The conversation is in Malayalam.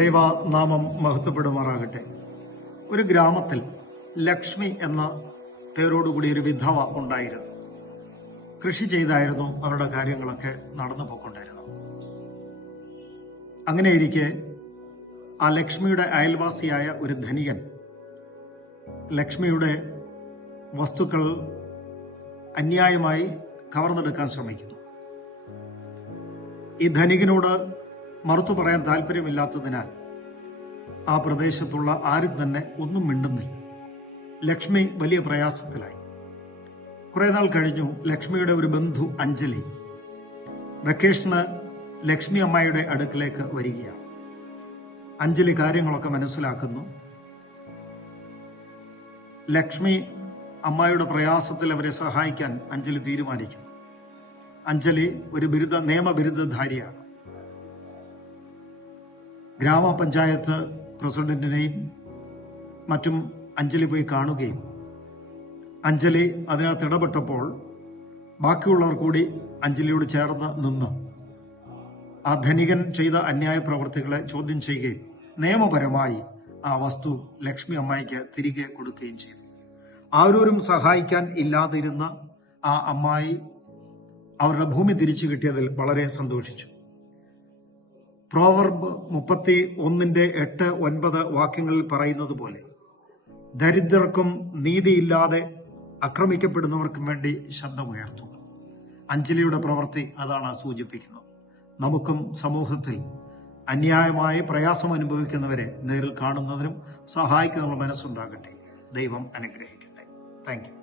ദൈവനാമം മഹത്വപ്പെടുമാറാകട്ടെ. ഒരു ഗ്രാമത്തിൽ ലക്ഷ്മി എന്ന പേരോടുകൂടി ഒരു വിധവ ഉണ്ടായിരുന്നു. കൃഷി ചെയ്തായിരുന്നു അവരുടെ കാര്യങ്ങളൊക്കെ നടന്നു പോയിക്കൊണ്ടിരുന്നത്. അങ്ങനെയിരിക്കെ ആ ലക്ഷ്മിയുടെ അയൽവാസിയായ ഒരു ധനികൻ ലക്ഷ്മിയുടെ വസ്തുക്കൾ അന്യായമായി കവർന്നെടുക്കാൻ ശ്രമിക്കുന്നു. ഈ ധനികനോട് മറുത്തു പറയാൻ താല്പര്യമില്ലാത്തതിനാൽ ആ പ്രദേശത്തുള്ള ആരും തന്നെ ഒന്നും മിണ്ടുന്നില്ല. ലക്ഷ്മി വലിയ പ്രയാസത്തിലായി. കുറെ നാൾ കഴിഞ്ഞു. ലക്ഷ്മിയുടെ ഒരു ബന്ധു അഞ്ജലി വെക്കേഷന് ലക്ഷ്മി അമ്മായിയുടെ അടുക്കിലേക്ക് വരികയാണ്. അഞ്ജലി കാര്യങ്ങളൊക്കെ മനസ്സിലാക്കുന്നു. ലക്ഷ്മി അമ്മായിയുടെ പ്രയാസത്തിൽ അവരെ സഹായിക്കാൻ അഞ്ജലി തീരുമാനിക്കുന്നു. അഞ്ജലി ഒരു നിയമബിരുദധാരിയാണ്. ഗ്രാമപഞ്ചായത്ത് പ്രസിഡന്റിനെയും മറ്റും അഞ്ജലി പോയി കാണുകയും അഞ്ജലി അതിനകത്ത് ഇടപെട്ടപ്പോൾ ബാക്കിയുള്ളവർ കൂടി അഞ്ജലിയോട് ചേർന്ന് നിന്ന് ആ ധനികൻ ചെയ്ത അന്യായ പ്രവർത്തികളെ ചോദ്യം ചെയ്യുകയും നിയമപരമായി ആ വസ്തു ലക്ഷ്മി അമ്മായിക്ക് തിരികെ കൊടുക്കുകയും ചെയ്തു. ആരോരും സഹായിക്കാൻ ഇല്ലാതിരുന്ന ആ അമ്മായി അവരുടെ ഭൂമി തിരിച്ചു കിട്ടിയതിൽ വളരെ സന്തോഷിച്ചു. പ്രോവർബ് 31:8-9 വാക്യങ്ങളിൽ പറയുന്നത് പോലെ ദരിദ്രർക്കും നീതിയില്ലാതെ ആക്രമിക്കപ്പെടുന്നവർക്കും വേണ്ടി ശബ്ദമുയർത്തുക. അഞ്ജലിയുടെ പ്രവൃത്തി അതാണ് സൂചിപ്പിക്കുന്നത്. നമുക്കും സമൂഹത്തിൽ അന്യായമായി പ്രയാസം അനുഭവിക്കുന്നവരെ നേരിൽ കാണുന്നതിനും സഹായിക്കുന്നതിനുള്ള മനസ്സുണ്ടാകട്ടെ. ദൈവം അനുഗ്രഹിക്കട്ടെ. Thank you.